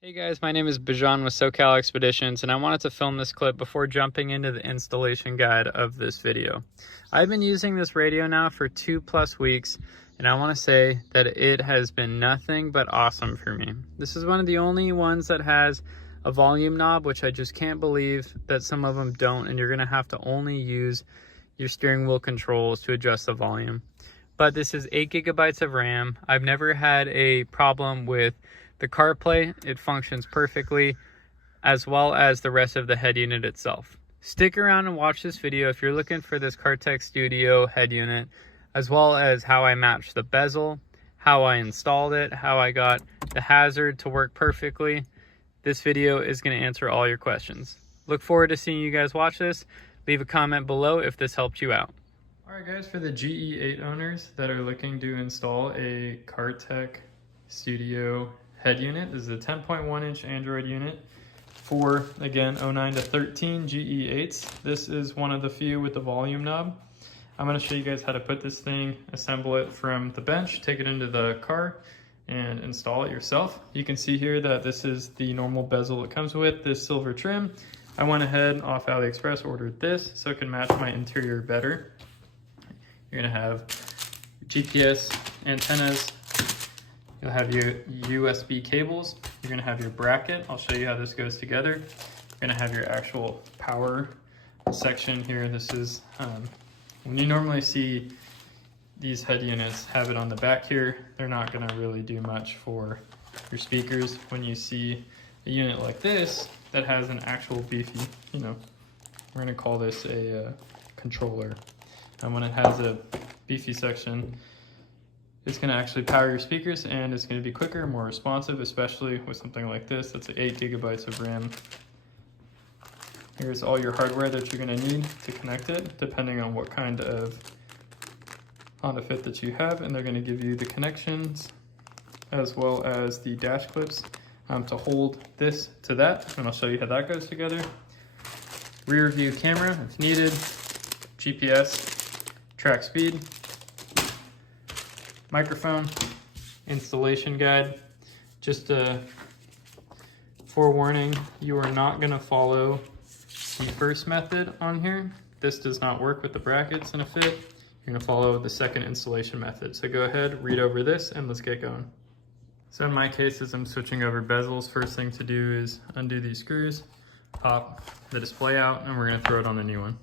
Hey guys, my name is Bajan with SoCal Expeditions, and I wanted to film this clip before jumping into the installation guide of this video. I've been using this radio now for 2+ weeks, and I want to say that it has been nothing but awesome for me. This is one of the only ones that has a volume knob, which I just can't believe that some of them don't, and you're going to have to only use your steering wheel controls to adjust the volume. But this is 8 GB of RAM. I've never had a problem with the CarPlay. It functions perfectly, as well as the rest of the head unit itself. Stick around and watch this video if you're looking for this CarTech Studio head unit, as well as how I matched the bezel, how I installed it, how I got the hazard to work perfectly. This video is going to answer all your questions. Look forward to seeing you guys watch this. Leave a comment below if this helped you out. Alright guys, for the GE8 owners that are looking to install a CarTech Studio head unit, this is a 10.1-inch Android unit for, again, 09 to 13 GE8s. This is one of the few with the volume knob. I'm going to show you guys how to put this thing, assemble it from the bench, take it into the car, and install it yourself. You can see here that this is the normal bezel it comes with, this silver trim. I went ahead off AliExpress, ordered this so it can match my interior better. You're going to have GPS antennas. You'll have your USB cables. You're going to have your bracket. I'll show you how this goes together. You're going to have your actual power section here. This is, when you normally see these head units have it on the back here, they're not going to really do much for your speakers. When you see a unit like this that has an actual beefy, we're going to call this a controller. And when it has a beefy section, it's going to actually power your speakers, and it's going to be quicker, more responsive, especially with something like this. That's 8 GB of RAM. Here's all your hardware that you're going to need to connect it, depending on what kind of Honda Fit that you have, and they're going to give you the connections as well as the dash clips to hold this to that, and I'll show you how that goes together. Rear view camera if needed, GPS, track speed, microphone, installation guide. Just a forewarning, you are not going to follow the first method on here. This does not work with the brackets in a fit. You're going to follow the second installation method. So go ahead, read over this, and let's get going. So in my case, as I'm switching over bezels, first thing to do is undo these screws, pop the display out, and we're going to throw it on a new one.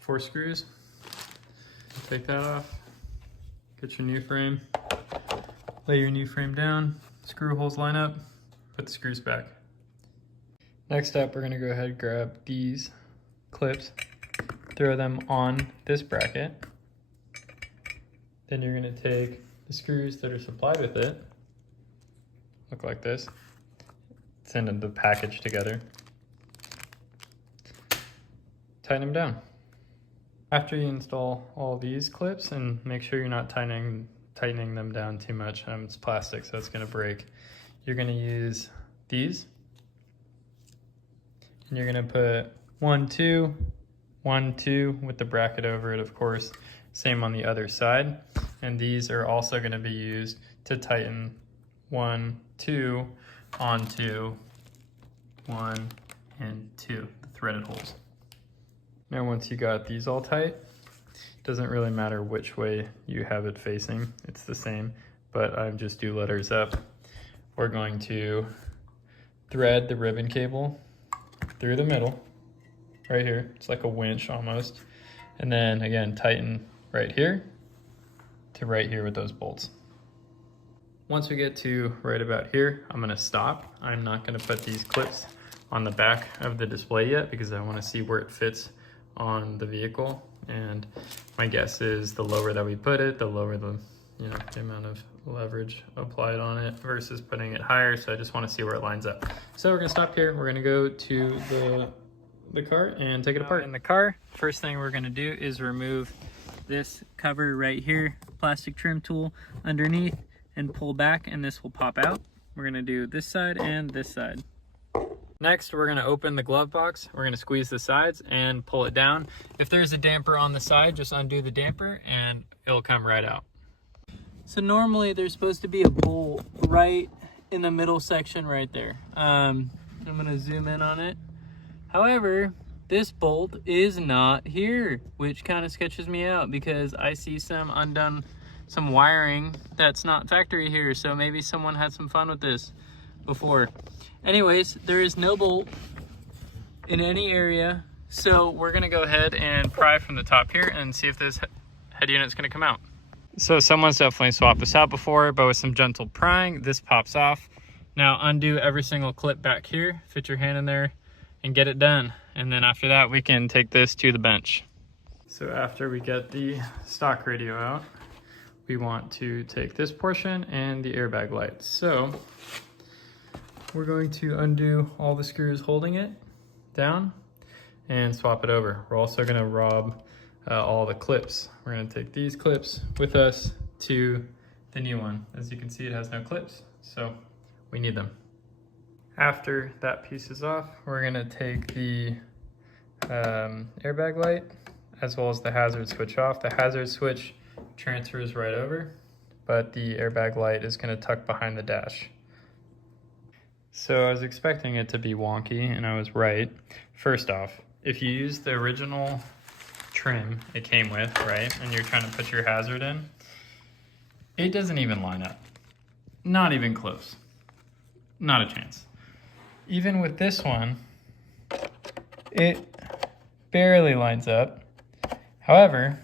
4 screws. Take that off. Get your new frame, lay your new frame down, screw holes line up, put the screws back. Next up, we're going to go ahead and grab these clips, throw them on this bracket. Then you're going to take the screws that are supplied with it, look like this, send the package together, tighten them down. After you install all these clips, and make sure you're not tightening them down too much, it's plastic so it's going to break. You're going to use these, and you're going to put 1, 2, 1, 2 with the bracket over it, of course. Same on the other side, and these are also going to be used to tighten 1, 2 onto 1 and 2, the threaded holes. Now once you got these all tight, it doesn't really matter which way you have it facing, it's the same, but I just do letters up. We're going to thread the ribbon cable through the middle, right here. It's like a winch almost. And then again, tighten right here to right here with those bolts. Once we get to right about here, I'm gonna stop. I'm not gonna put these clips on the back of the display yet because I wanna see where it fits on the vehicle, and my guess is the lower that we put it, the lower the the amount of leverage applied on it versus putting it higher. So I just want to see where it lines up. So we're gonna stop here. We're gonna go to the car and take it apart. In the car, first thing we're gonna do is remove this cover right here, plastic trim tool underneath, and pull back, and this will pop out. We're gonna do this side and this side. Next, we're gonna open the glove box. We're gonna squeeze the sides and pull it down. If there's a damper on the side, just undo the damper and it'll come right out. So normally there's supposed to be a bolt right in the middle section right there. I'm gonna zoom in on it. However, this bolt is not here, which kind of sketches me out because I see some wiring that's not factory here. So maybe someone had some fun with this before. Anyways, there is no bolt in any area. So we're gonna go ahead and pry from the top here and see if this head unit's gonna come out. So someone's definitely swapped this out before, but with some gentle prying, this pops off. Now undo every single clip back here, fit your hand in there and get it done. And then after that, we can take this to the bench. So after we get the stock radio out, we want to take this portion and the airbag lights. So we're going to undo all the screws holding it down and swap it over. We're also gonna rob all the clips. We're gonna take these clips with us to the new one. As you can see, it has no clips, so we need them. After that piece is off, we're gonna take the airbag light as well as the hazard switch off. The hazard switch transfers right over, but the airbag light is gonna tuck behind the dash. So I was expecting it to be wonky, and I was right. First off, if you use the original trim it came with, right, and you're trying to put your hazard in, it doesn't even line up. Not even close. Not a chance. Even with this one, it barely lines up. However,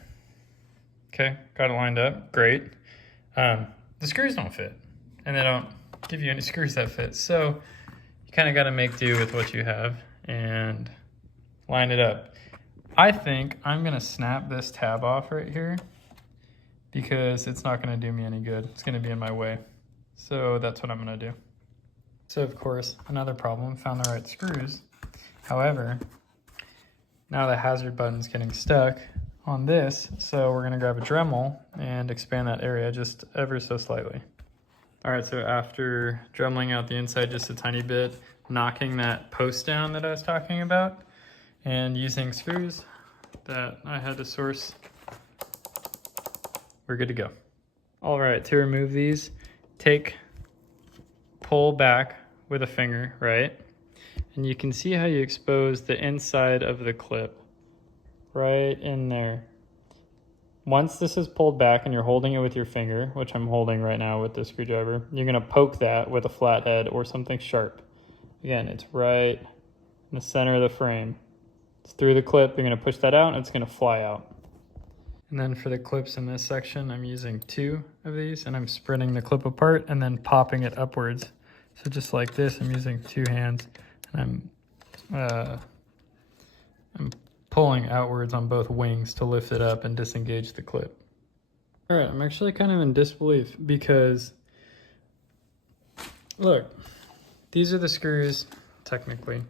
okay, got it lined up, great. The screws don't fit, and they don't give you any screws that fit. So you kind of got to make do with what you have and line it up. I think I'm gonna snap this tab off right here because it's not gonna do me any good. It's gonna be in my way. So that's what I'm gonna do. So of course, another problem, found the right screws. However, now the hazard button's getting stuck on this. So we're gonna grab a Dremel and expand that area just ever so slightly. All right, so after dremeling out the inside just a tiny bit, knocking that post down that I was talking about, and using screws that I had to source, we're good to go. All right, to remove these, pull back with a finger, right? And you can see how you expose the inside of the clip right in there. Once this is pulled back and you're holding it with your finger, which I'm holding right now with the screwdriver, you're gonna poke that with a flathead or something sharp. Again, it's right in the center of the frame. It's through the clip, you're gonna push that out and it's gonna fly out. And then for the clips in this section, I'm using 2 of these and I'm spreading the clip apart and then popping it upwards. So just like this, I'm using 2 hands and I'm pulling outwards on both wings to lift it up and disengage the clip. All right, I'm actually kind of in disbelief because look, these are the screws, technically,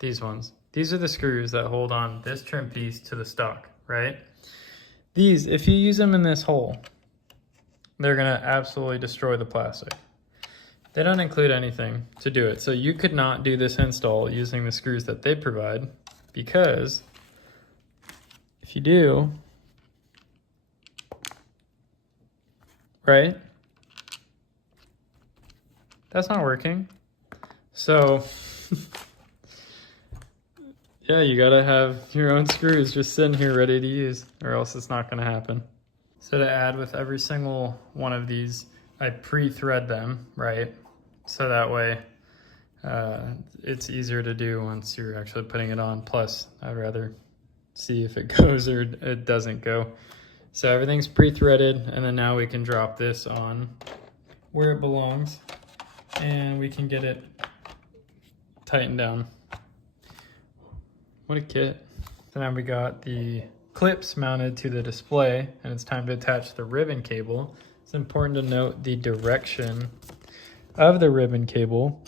these ones. These are the screws that hold on this trim piece to the stock, right? These, if you use them in this hole, they're gonna absolutely destroy the plastic. They don't include anything to do it. So you could not do this install using the screws that they provide, because if you do, right? That's not working. So yeah, you gotta have your own screws just sitting here ready to use, or else it's not gonna happen. So to add with every single one of these, I pre-thread them, right? So that way it's easier to do once you're actually putting it on. Plus, I'd rather see if it goes or it doesn't go. So everything's pre-threaded, and then now we can drop this on where it belongs and we can get it tightened down. What a kit. So now we got the clips mounted to the display, and it's time to attach the ribbon cable. It's important to note the direction of the ribbon cable.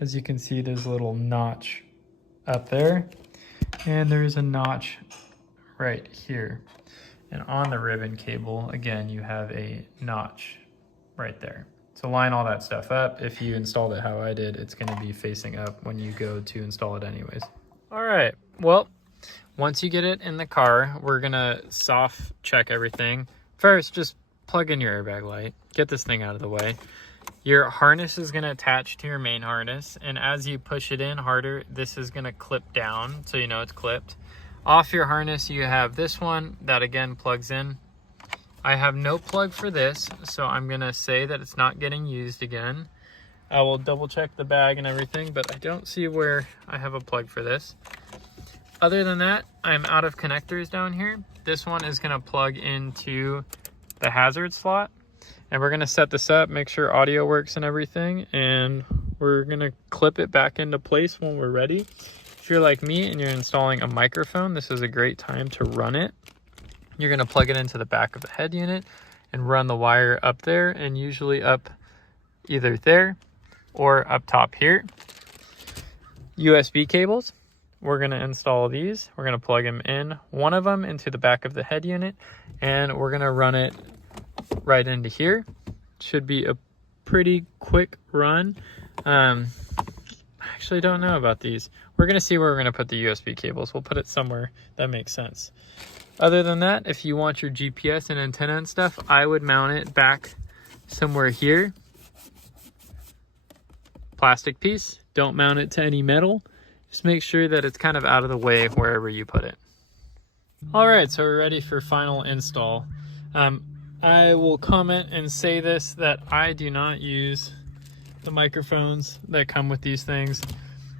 As you can see, there's a little notch up there, and there's a notch right here. And on the ribbon cable, again, you have a notch right there. So line all that stuff up. If you installed it how I did, it's gonna be facing up when you go to install it anyways. All right, well, once you get it in the car, we're gonna soft check everything. First, just plug in your airbag light, get this thing out of the way. Your harness is going to attach to your main harness, and as you push it in harder, this is going to clip down, so you know it's clipped. Off your harness, you have this one that again plugs in. I have no plug for this, so I'm going to say that it's not getting used again. I will double check the bag and everything, but I don't see where I have a plug for this. Other than that, I'm out of connectors down here. This one is going to plug into the hazard slot. And we're gonna set this up, make sure audio works and everything, and we're gonna clip it back into place when we're ready. If you're like me and you're installing a microphone, this is a great time to run it. You're gonna plug it into the back of the head unit and run the wire up there, and usually up either there or up top here. USB cables, we're gonna install these. We're gonna plug them in, one of them into the back of the head unit, and we're gonna run it right into here. Should be a pretty quick run. I actually don't know about these. We're gonna see where we're gonna put the USB cables. We'll put it somewhere that makes sense. Other than that, if you want your GPS and antenna and stuff, I would mount it back somewhere here. Plastic piece, don't mount it to any metal. Just make sure that it's kind of out of the way wherever you put it. All right, so we're ready for final install. I will comment and say this, that I do not use the microphones that come with these things.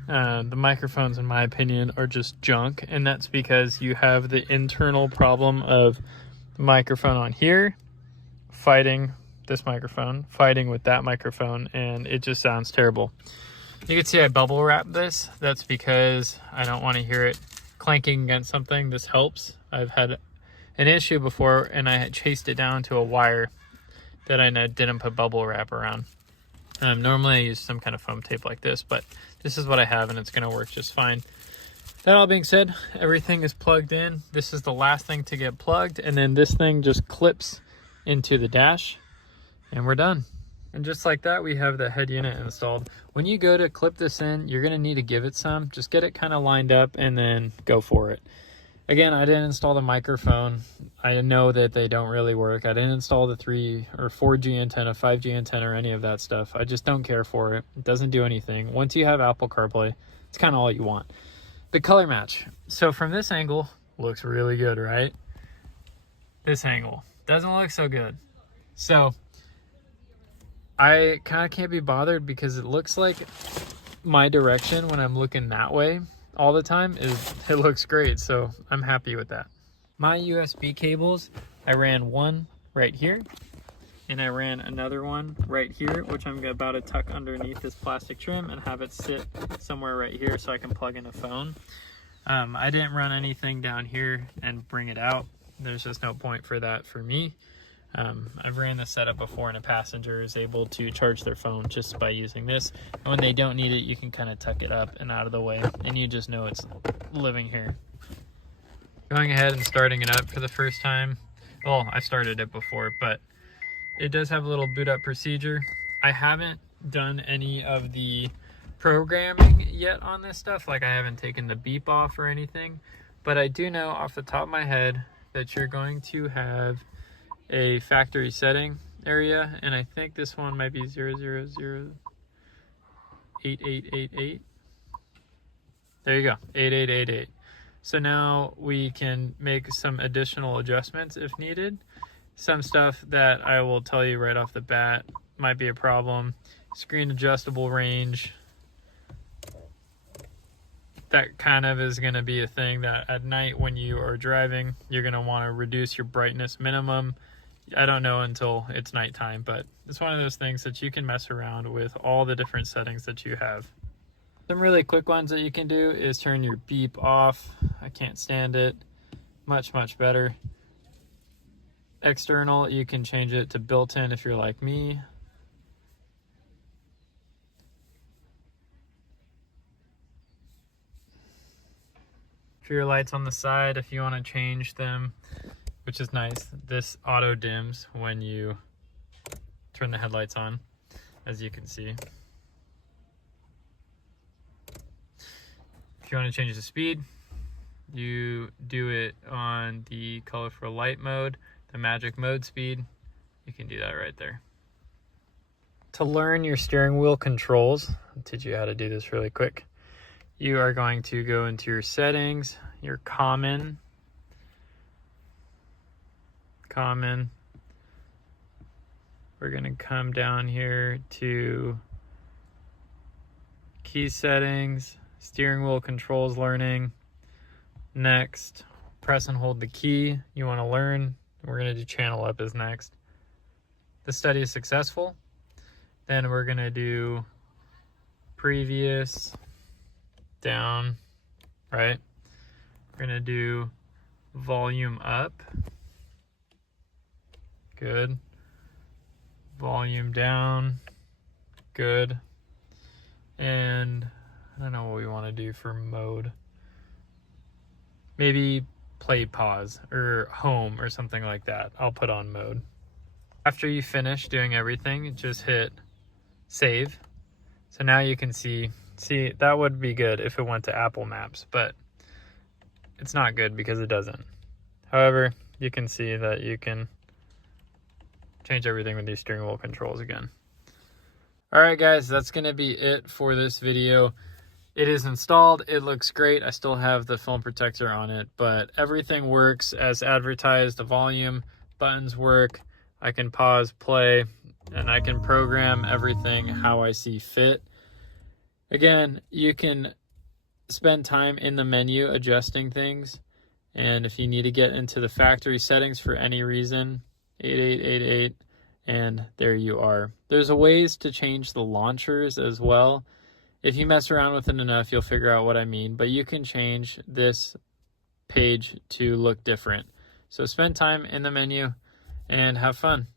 The microphones, in my opinion, are just junk, and that's because you have the internal problem of the microphone on here fighting this microphone, fighting with that microphone, and it just sounds terrible. You can see I bubble wrap this. That's because I don't want to hear it clanking against something. This helps. I've had an issue before, and I had chased it down to a wire that I didn't put bubble wrap around. Normally I use some kind of foam tape like this, but this is what I have, and it's going to work just fine. That all being said, everything is plugged in. This is the last thing to get plugged, and then this thing just clips into the dash, and we're done. And just like that, we have the head unit installed. When you go to clip this in, you're going to need to give it some. Just get it kind of lined up and then go for it. Again, I didn't install the microphone. I know that they don't really work. I didn't install the 3 or 4G antenna, 5G antenna, or any of that stuff. I just don't care for it. It doesn't do anything. Once you have Apple CarPlay, it's kind of all you want. The color match. So from this angle, looks really good, right? This angle doesn't look so good. So I kind of can't be bothered because it looks like my direction when I'm looking that way all the time it looks great, so I'm happy with that. My USB cables, I ran one right here, and I ran another one right here, which I'm about to tuck underneath this plastic trim and have it sit somewhere right here so I can plug in a phone. I didn't run anything down here and bring it out. There's just no point for that for me. I've ran this setup before, and a passenger is able to charge their phone just by using this. And when they don't need it, you can kind of tuck it up and out of the way, and you just know it's living here. Going ahead and starting it up for the first time. Well, I started it before, but it does have a little boot up procedure. I haven't done any of the programming yet on this stuff. Like, I haven't taken the beep off or anything, but I do know off the top of my head that you're going to have a factory setting area, and I think this one might be 0008888. There you go, 8888. So now we can make some additional adjustments if needed. Some stuff that I will tell you right off the bat might be a problem. Screen adjustable range. That kind of is going to be a thing that at night when you are driving, you're going to want to reduce your brightness minimum. I don't know until it's nighttime, but it's one of those things that you can mess around with all the different settings that you have. Some really quick ones that you can do is turn your beep off. I can't stand it. Much better. External, you can change it to built-in if you're like me. For your lights on the side, if you want to change them, which is nice, this auto dims when you turn the headlights on, as you can see. If you want to change the speed, you do it on the colorful light mode, the magic mode speed. You can do that right there. To learn your steering wheel controls, I'll teach you how to do this really quick. You are going to go into your settings, your common. We're going to come down here to key settings, steering wheel controls learning. Next, press and hold the key you want to learn. We're going to do channel up as next. The study is successful. Then we're going to do previous down, right? We're going to do volume up. Good. Volume down. Good. And I don't know what we want to do for mode. Maybe play pause or home or something like that. I'll put on mode. After you finish doing everything, just hit save. So now you can see that would be good if it went to Apple Maps, but it's not good because it doesn't. However, you can see that you can change everything with these steering wheel controls again. All right, guys, that's going to be it for this video. It is installed. It looks great. I still have the film protector on it, but everything works as advertised. The volume buttons work. I can pause, play, and I can program everything how I see fit. Again, you can spend time in the menu adjusting things. And if you need to get into the factory settings for any reason, 8888, and there you are. There's ways to change the launchers as well. If you mess around with it enough, you'll figure out what I mean, but you can change this page to look different. So spend time in the menu and have fun.